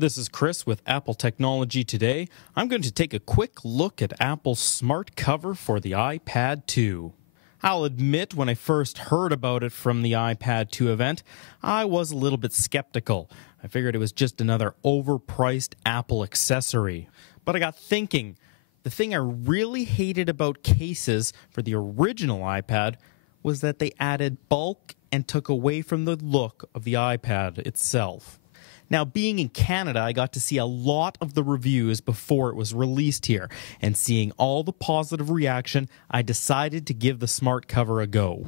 This is Chris with Apple Technology Today. I'm going to take a quick look at Apple's smart cover for the iPad 2. I'll admit, when I first heard about it from the iPad 2 event, I was a little bit skeptical. I figured it was just another overpriced Apple accessory. But I got thinking, the thing I really hated about cases for the original iPad was that they added bulk and took away from the look of the iPad itself. Now, being in Canada, I got to see a lot of the reviews before it was released here, and seeing all the positive reaction, I decided to give the smart cover a go.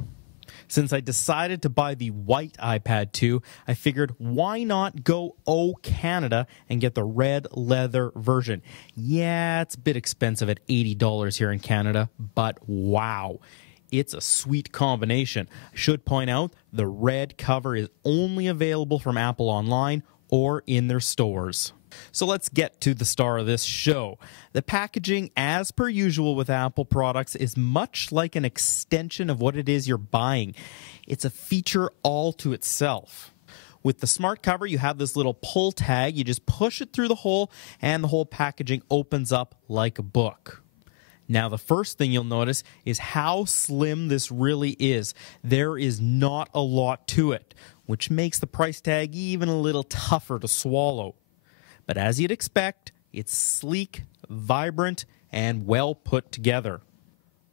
Since I decided to buy the white iPad 2, I figured why not go Canada and get the red leather version. Yeah, it's a bit expensive at $80 here in Canada, but wow. It's a sweet combination. I should point out the red cover is only available from Apple online or in their stores. So let's get to the star of this show. The packaging, as per usual with Apple products, is much like an extension of what it is you're buying. It's a feature all to itself. With the smart cover, you have this little pull tag. You just push it through the hole, and the whole packaging opens up like a book. Now, the first thing you'll notice is how slim this really is. There is not a lot to it, which makes the price tag even a little tougher to swallow. But as you'd expect, it's sleek, vibrant, and well put together.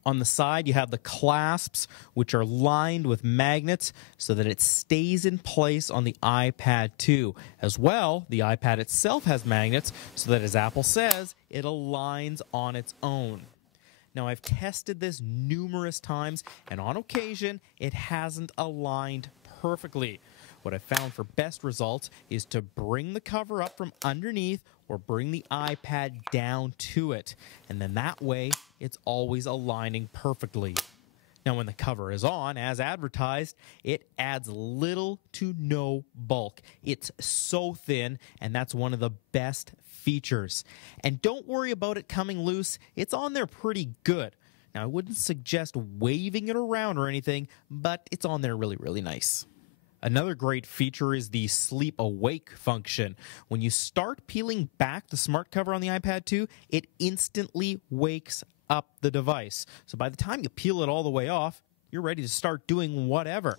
On the side, you have the clasps, which are lined with magnets so that it stays in place on the iPad 2. As well, the iPad itself has magnets so that, as Apple says, it aligns on its own. Now, I've tested this numerous times, and on occasion, it hasn't aligned perfectly. What I've found for best results is to bring the cover up from underneath or bring the iPad down to it, and then that way, it's always aligning perfectly. Now, when the cover is on, as advertised, it adds little to no bulk. It's so thin, and that's one of the best features. And don't worry about it coming loose. It's on there pretty good. Now, I wouldn't suggest waving it around or anything, but it's on there really, really nice. Another great feature is the sleep awake function. When you start peeling back the smart cover on the iPad 2, it instantly wakes up the device. So by the time you peel it all the way off, you're ready to start doing whatever.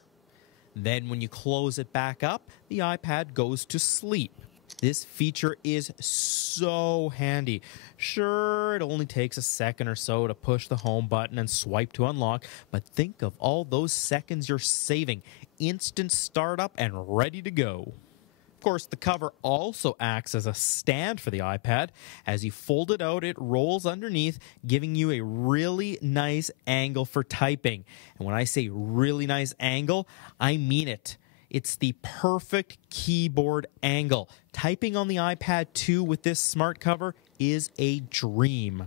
Then when you close it back up, the iPad goes to sleep. This feature is so handy. Sure, it only takes a second or so to push the home button and swipe to unlock, but think of all those seconds you're saving. Instant startup and ready to go. Of course, the cover also acts as a stand for the iPad. As you fold it out, it rolls underneath, giving you a really nice angle for typing. And when I say really nice angle, I mean it. It's the perfect keyboard angle. Typing on the iPad 2 with this smart cover is a dream.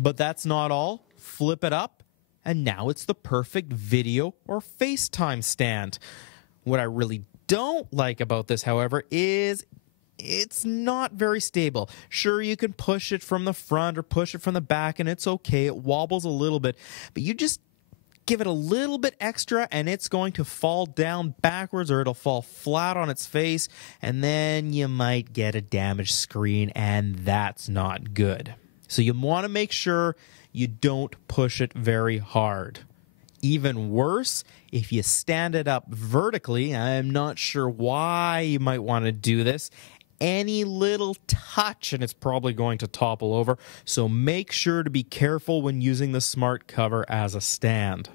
But that's not all. Flip it up, and now it's the perfect video or FaceTime stand. What I really don't like about this, however, is it's not very stable. Sure, you can push it from the front or push it from the back, and it's okay. It wobbles a little bit, but you just give it a little bit extra and it's going to fall down backwards, or it'll fall flat on its face, and then you might get a damaged screen, and that's not good. So you want to make sure you don't push it very hard. Even worse, if you stand it up vertically, I'm not sure why you might want to do this, any little touch and it's probably going to topple over, so make sure to be careful when using the smart cover as a stand.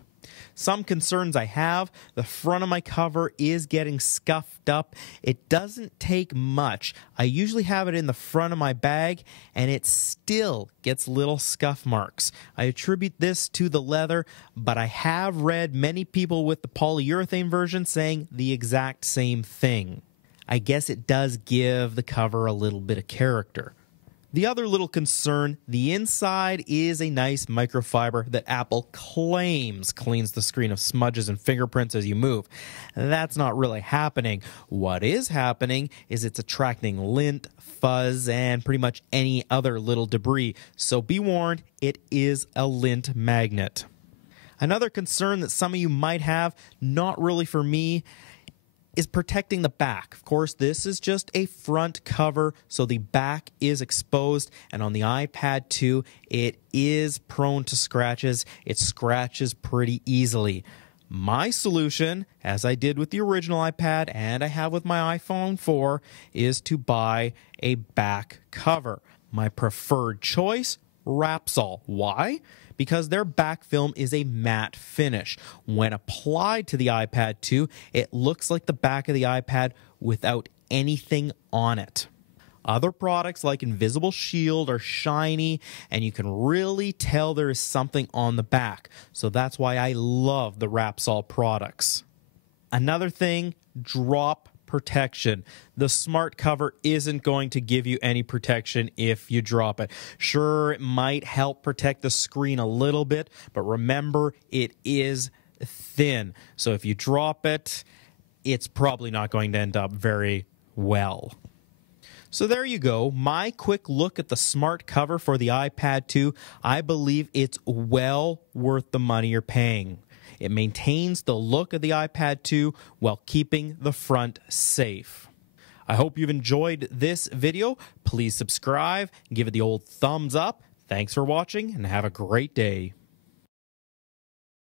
Some concerns I have: the front of my cover is getting scuffed up. It doesn't take much. I usually have it in the front of my bag, and it still gets little scuff marks. I attribute this to the leather, but I have read many people with the polyurethane version saying the exact same thing. I guess it does give the cover a little bit of character. The other little concern, the inside is a nice microfiber that Apple claims cleans the screen of smudges and fingerprints as you move. That's not really happening. What is happening is it's attracting lint, fuzz, and pretty much any other little debris. So be warned, it is a lint magnet. Another concern that some of you might have, not really for me, is protecting the back. Of course, this is just a front cover, so the back is exposed, and on the iPad 2, it is prone to scratches. It scratches pretty easily. My solution, as I did with the original iPad and I have with my iPhone 4, is to buy a back cover. My preferred choice, Rapsol. Why? Because their back film is a matte finish. When applied to the iPad 2, it looks like the back of the iPad without anything on it. Other products like Invisible Shield are shiny, and you can really tell there is something on the back. So that's why I love the Rapsol products. Another thing, drop protection. The smart cover isn't going to give you any protection if you drop it. Sure, it might help protect the screen a little bit, but remember, it is thin. So if you drop it, it's probably not going to end up very well. So there you go, my quick look at the smart cover for the iPad 2. I believe it's well worth the money you're paying. It maintains the look of the iPad 2 while keeping the front safe. I hope you've enjoyed this video. Please subscribe, give it the old thumbs up. Thanks for watching, and have a great day.